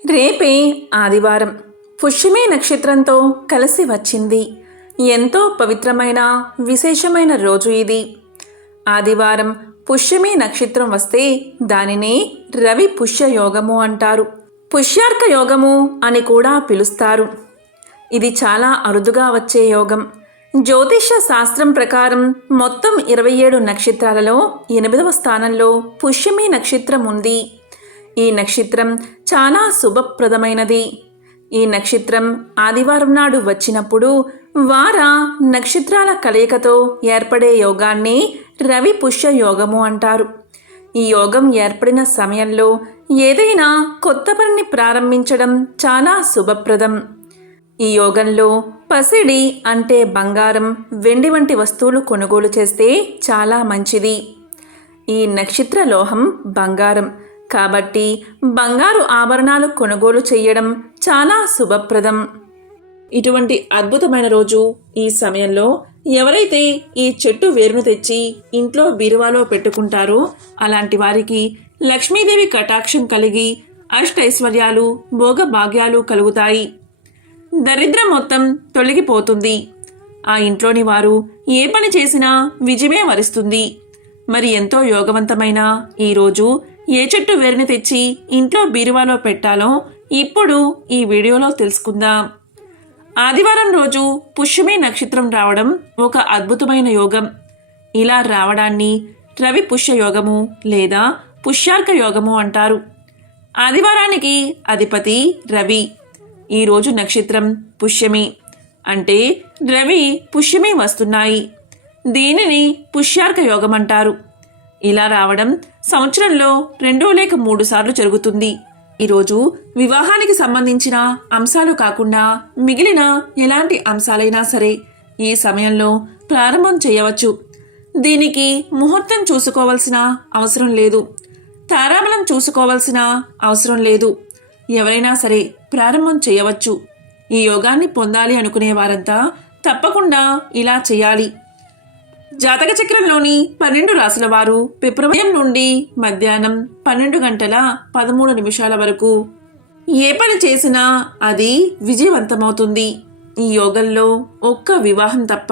రేపే ఆదివారం పుష్యమి నక్షత్రంతో కలిసి వచ్చింది. ఎంతో పవిత్రమైన విశేషమైన రోజు ఇది. ఆదివారం పుష్యమి నక్షత్రం వస్తే దానినే రవి పుష్య యోగము అంటారు. పుష్యార్క యోగము అని కూడా పిలుస్తారు. ఇది చాలా అరుదుగా వచ్చే యోగం. జ్యోతిష శాస్త్రం ప్రకారం మొత్తం 27 నక్షత్రాలలో 8వ స్థానంలో పుష్యమి నక్షత్రం ఉంది. ఈ నక్షత్రం చాలా శుభప్రదమైనది. ఈ నక్షత్రం ఆదివారం నాడు వచ్చినప్పుడు వార నక్షత్రాల కలయికతో ఏర్పడే యోగాన్ని రవి పుష్య యోగము అంటారు. ఈ యోగం ఏర్పడిన సమయంలో ఏదైనా కొత్త పనిని ప్రారంభించడం చాలా శుభప్రదం. ఈ యోగంలో పసిడి అంటే బంగారం, వెండి వంటి వస్తువులు కొనుగోలు చేస్తే చాలా మంచిది. ఈ నక్షత్ర లోహం బంగారం కాబట్టి బంగారు ఆభరణాలు కొనుగోలు చేయడం చాలా శుభప్రదం. ఇటువంటి అద్భుతమైన రోజు ఈ సమయంలో ఎవరైతే ఈ చెట్టు వేరును తెచ్చి ఇంట్లో బీరువాలో పెట్టుకుంటారో అలాంటి వారికి లక్ష్మీదేవి కటాక్షం కలిగి అష్టైశ్వర్యాలు భోగభాగ్యాలు కలుగుతాయి. దరిద్రం మొత్తం తొలగిపోతుంది. ఆ ఇంట్లోని వారు ఏ పని చేసినా విజయమే వరిస్తుంది. మరి ఎంతో యోగవంతమైన ఈరోజు ఏ చెట్టు వేరుని తెచ్చి ఇంట్లో బీరువాలో పెట్టాలో ఇప్పుడు ఈ వీడియోలో తెలుసుకుందాం. ఆదివారం రోజు పుష్యమి నక్షత్రం రావడం ఒక అద్భుతమైన యోగం. ఇలా రావడాన్ని రవి పుష్య యోగము లేదా పుష్యార్క యోగము అంటారు. ఆదివారానికి అధిపతి రవి. ఈరోజు నక్షత్రం పుష్యమి అంటే రవి పుష్యమి వస్తున్నాయి. దీనిని పుష్యార్క యోగం అంటారు. ఇలా రావడం సంవత్సరంలో 2 లేక 3 సార్లు జరుగుతుంది. ఈరోజు వివాహానికి సంబంధించిన అంశాలు కాకుండా మిగిలిన ఎలాంటి అంశాలైనా సరే ఈ సమయంలో ప్రారంభం చేయవచ్చు. దీనికి ముహూర్తం చూసుకోవాల్సిన అవసరం లేదు. తారాబలం చూసుకోవాల్సిన అవసరం లేదు. ఎవరైనా సరే ప్రారంభం చేయవచ్చు. ఈ యోగాన్ని పొందాలి అనుకునే వారంతా తప్పకుండా ఇలా చేయాలి. జాతక చక్రంలోని 12 రాశుల వారు ఫిబ్రవరి నుండి మధ్యాహ్నం 12:13 వరకు ఏ పని చేసినా అది విజయవంతమవుతుంది. ఈ యోగంలో ఒక్క వివాహం తప్ప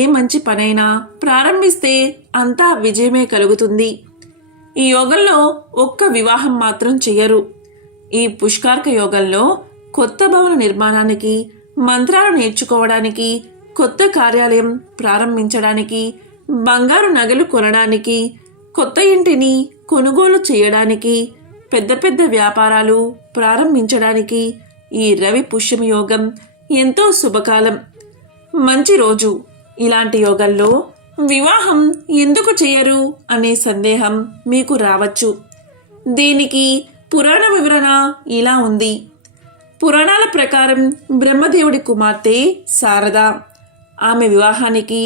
ఏ మంచి పనైనా ప్రారంభిస్తే అంతా విజయమే కలుగుతుంది. ఈ యోగంలో ఒక్క వివాహం మాత్రం చెయ్యరు. ఈ పుష్కార్క యోగంలో కొత్త భవన నిర్మాణానికి, మంత్రాలు నేర్చుకోవడానికి, కొత్త కార్యాలయం ప్రారంభించడానికి, బంగారు నగలు కొనడానికి, కొత్త ఇంటిని కొనుగోలు చేయడానికి, పెద్ద పెద్ద వ్యాపారాలు ప్రారంభించడానికి ఈ రవి పుష్యమి యోగం ఎంతో శుభకాలం, మంచి రోజు. ఇలాంటి యోగంలో వివాహం ఎందుకు చేయరు అనే సందేహం మీకు రావచ్చు. దీనికి పురాణ వివరణ ఇలా ఉంది. పురాణాల ప్రకారం బ్రహ్మదేవుడి కుమార్తె శారద. ఆమె వివాహానికి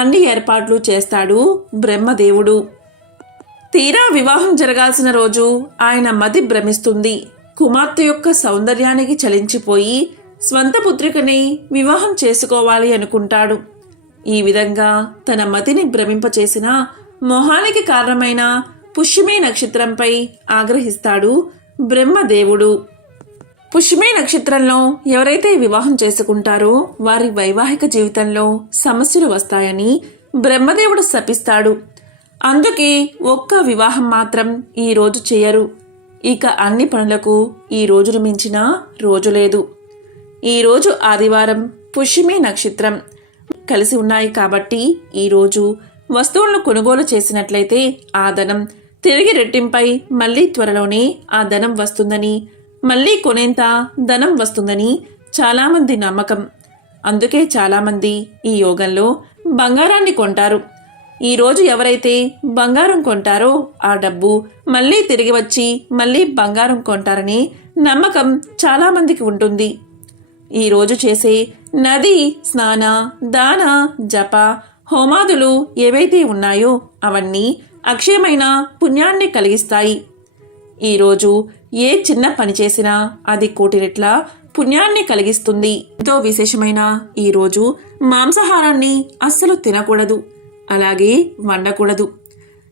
అన్ని ఏర్పాట్లు చేస్తాడు బ్రహ్మదేవుడు. తీరా వివాహం జరగాల్సిన రోజు ఆయన మతి భ్రమిస్తుంది. కుమార్తె యొక్క సౌందర్యానికి చలించిపోయి స్వంత పుత్రికని వివాహం చేసుకోవాలి అనుకుంటాడు. ఈ విధంగా తన మతిని భ్రమింపచేసిన మోహానికి కారణమైన పుష్యమి నక్షత్రంపై ఆగ్రహిస్తాడు బ్రహ్మదేవుడు. పుష్యమి నక్షత్రంలో ఎవరైతే వివాహం చేసుకుంటారో వారి వైవాహిక జీవితంలో సమస్యలు వస్తాయని బ్రహ్మదేవుడు శపిస్తాడు. అందుకే ఒక్క వివాహం మాత్రం ఈ రోజు చేయరు. ఇక అన్ని పనులకు ఈ రోజును మించిన రోజు లేదు. ఈరోజు ఆదివారం పుష్యమి నక్షత్రం కలిసి ఉన్నాయి కాబట్టి ఈరోజు వస్తువులను కొనుగోలు చేసినట్లయితే ఆ ధనం తిరిగి రెట్టింపై మళ్ళీ త్వరలోనే ఆ ధనం వస్తుందని, మళ్ళీ కొనేంత ధనం వస్తుందని చాలామంది నమ్మకం. అందుకే చాలామంది ఈ యోగంలో బంగారాన్ని కొంటారు. ఈరోజు ఎవరైతే బంగారం కొంటారో ఆ డబ్బు మళ్ళీ తిరిగి వచ్చి మళ్ళీ బంగారం కొంటారనే నమ్మకం చాలామందికి ఉంటుంది. ఈరోజు చేసే నది స్నాన, దాన, జప, హోమాదులు ఏవైతే ఉన్నాయో అవన్నీ అక్షయమైన పుణ్యాన్ని కలిగిస్తాయి. ఈరోజు ఏ చిన్న పని చేసినా అది 1,000 రెట్ల పుణ్యాన్ని కలిగిస్తుంది. ఎంతో విశేషమైన ఈరోజు మాంసాహారాన్ని అస్సలు తినకూడదు, అలాగే వండకూడదు.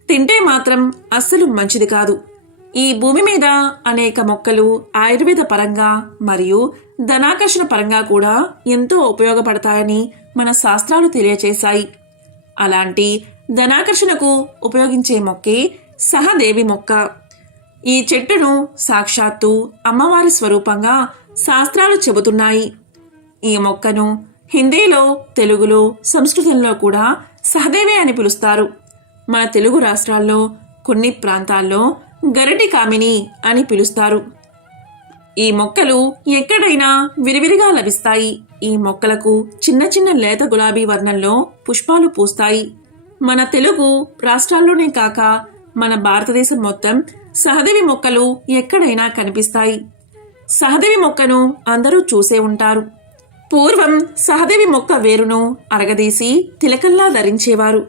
తింటే మాత్రం అస్సలు మంచిది కాదు. ఈ భూమి మీద అనేక మొక్కలు ఆయుర్వేద పరంగా మరియు ధనాకర్షణ పరంగా కూడా ఎంతో ఉపయోగపడతాయని మన శాస్త్రాలు తెలియచేశాయి. అలాంటి ధనాకర్షణకు ఉపయోగించే మొక్కే సహదేవి మొక్క. ఈ చెట్టును సాక్షాత్తు అమ్మవారి స్వరూపంగా శాస్త్రాలు చెబుతున్నాయి. ఈ మొక్కను హిందీలో, తెలుగులో, సంస్కృతంలో కూడా సహదేవి అని పిలుస్తారు. మన తెలుగు రాష్ట్రాల్లో కొన్ని ప్రాంతాల్లో గరటి కామిని అని పిలుస్తారు. ఈ మొక్కలు ఎక్కడైనా విరివిరిగా లభిస్తాయి. ఈ మొక్కలకు చిన్న చిన్న లేత గులాబీ వర్ణంలో పుష్పాలు పూస్తాయి. మన తెలుగు రాష్ట్రాల్లోనే కాక మన భారతదేశం మొత్తం సహదేవి మొక్కలు ఎక్కడైనా కనిపిస్తాయి. సహదేవి మొక్కను అందరూ చూసే ఉంటారు. పూర్వం సహదేవి మొక్క వేరును అరగదీసి తిలకల్లా ధరించేవారు.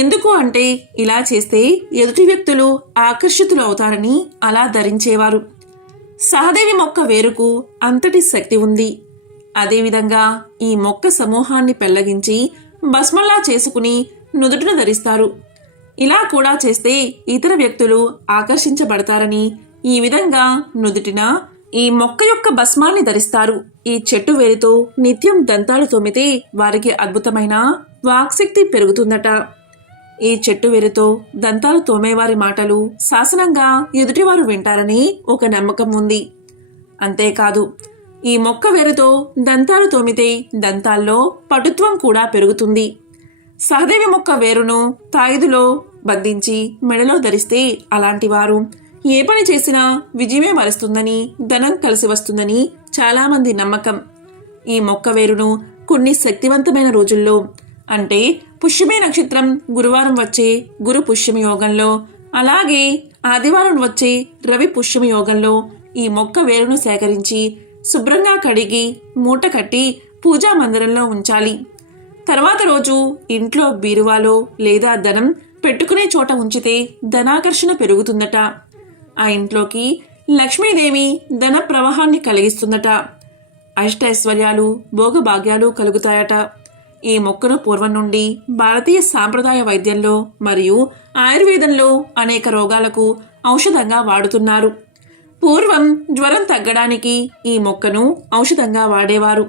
ఎందుకు అంటే ఇలా చేస్తే ఎదుటి వ్యక్తులు ఆకర్షితులు అవుతారని అలా ధరించేవారు. సహదేవి మొక్క వేరుకు అంతటి శక్తి ఉంది. అదేవిధంగా ఈ మొక్క సమూహాన్ని పెళ్లగించి భస్మంలా చేసుకుని నుదుటిన ధరిస్తారు. ఇలా కూడా చేస్తే ఇతర వ్యక్తులు ఆకర్షించబడతారని ఈ విధంగా నుదుటిన ఈ మొక్క యొక్క భస్మాన్ని ధరిస్తారు. ఈ చెట్టు వేరుతో నిత్యం దంతాలు తోమితే వారికి అద్భుతమైన వాక్శక్తి పెరుగుతుందట. ఈ చెట్టు వేరుతో దంతాలు తోమేవారి మాటలు శాసనంగా ఎదుటివారు వింటారని ఒక నమ్మకం ఉంది. అంతేకాదు ఈ మొక్క వేరుతో దంతాలు తోమితే దంతాల్లో పటుత్వం కూడా పెరుగుతుంది. సహదేవి మొక్క వేరును తాయిదులో బంధించి మెడలో ధరిస్తే అలాంటి వారు ఏ పని చేసినా విజయమే వరిస్తుందని, ధనం కలిసి వస్తుందని చాలామంది నమ్మకం. ఈ మొక్క వేరును కొన్ని శక్తివంతమైన రోజుల్లో అంటే పుష్యమి నక్షత్రం గురువారం వచ్చే గురు పుష్యమి యోగంలో, అలాగే ఆదివారం వచ్చే రవి పుష్యమి యోగంలో ఈ మొక్క వేరును సేకరించి శుభ్రంగా కడిగి మూట కట్టి పూజా మందిరంలో ఉంచాలి. తర్వాత రోజు ఇంట్లో బీరువాలో లేదా ధనం పెట్టుకునే చోట ఉంచితే ధనాకర్షణ పెరుగుతుందట. ఆ ఇంట్లోకి లక్ష్మీదేవి ధన ప్రవాహాన్ని కలిగిస్తుందట. అష్టైశ్వర్యాలు, భోగభాగ్యాలు కలుగుతాయట. ఈ మొక్కను పూర్వం నుండి భారతీయ సాంప్రదాయ వైద్యంలో మరియు ఆయుర్వేదంలో అనేక రోగాలకు ఔషధంగా వాడుతున్నారు. పూర్వం జ్వరం తగ్గడానికి ఈ మొక్కను ఔషధంగా వాడేవారు.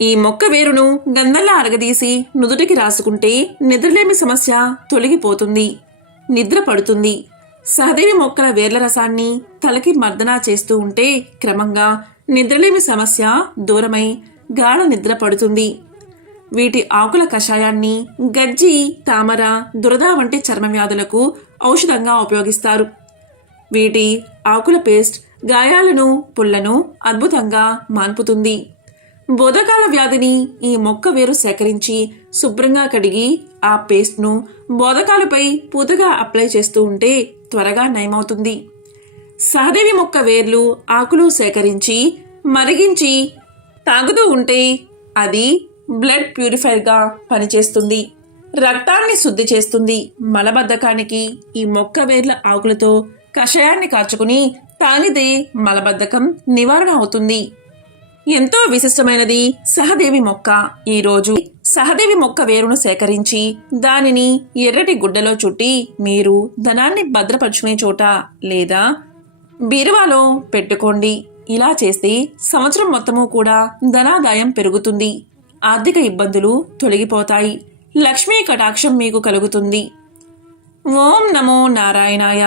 ఈ మొక్క వేరును గంధంలా అరగదీసి నుదుటికి రాసుకుంటే నిద్రలేమి సమస్య తొలగిపోతుంది, నిద్ర పడుతుంది. సహదేవి మొక్కల వేర్ల రసాన్ని తలకి మర్దనా చేస్తూ ఉంటే క్రమంగా నిద్రలేమి సమస్య దూరమై గాఢ నిద్ర పడుతుంది. వీటి ఆకుల కషాయాన్ని గజ్జి, తామర, దురద వంటి చర్మ వ్యాధులకు ఔషధంగా ఉపయోగిస్తారు. వీటి ఆకుల పేస్ట్ గాయాలను, పుళ్లను అద్భుతంగా మాన్పుతుంది. బోధకాల వ్యాధిని ఈ మొక్క వేరు సేకరించి శుభ్రంగా కడిగి ఆ పేస్ట్ను బోధకాలపై పూతగా అప్లై చేస్తూ ఉంటే త్వరగా నయమవుతుంది. సహదేవి మొక్క వేర్లు, ఆకులు సేకరించి మరిగించి తాగుతూ ఉంటే అది బ్లడ్ ప్యూరిఫైర్గా పనిచేస్తుంది, రక్తాన్ని శుద్ధి చేస్తుంది. మలబద్ధకానికి ఈ మొక్క వేర్ల ఆకులతో కషాయాన్ని కాచుకుని తాగితే మలబద్ధకం నివారణ అవుతుంది. ఎంతో విశిష్టమైనది సహదేవి మొక్క. ఈరోజు సహదేవి మొక్క వేరును సేకరించి దానిని ఎర్రటి గుడ్డలో చుట్టి మీరు ధనాన్ని భద్రపరుచుకునే చోట లేదా బీరువాలో పెట్టుకోండి. ఇలా చేస్తే సంవత్సరం మొత్తము కూడా ధనాదాయం పెరుగుతుంది, ఆర్థిక ఇబ్బందులు తొలగిపోతాయి, లక్ష్మీ కటాక్షం మీకు కలుగుతుంది. ఓం నమో నారాయణాయ.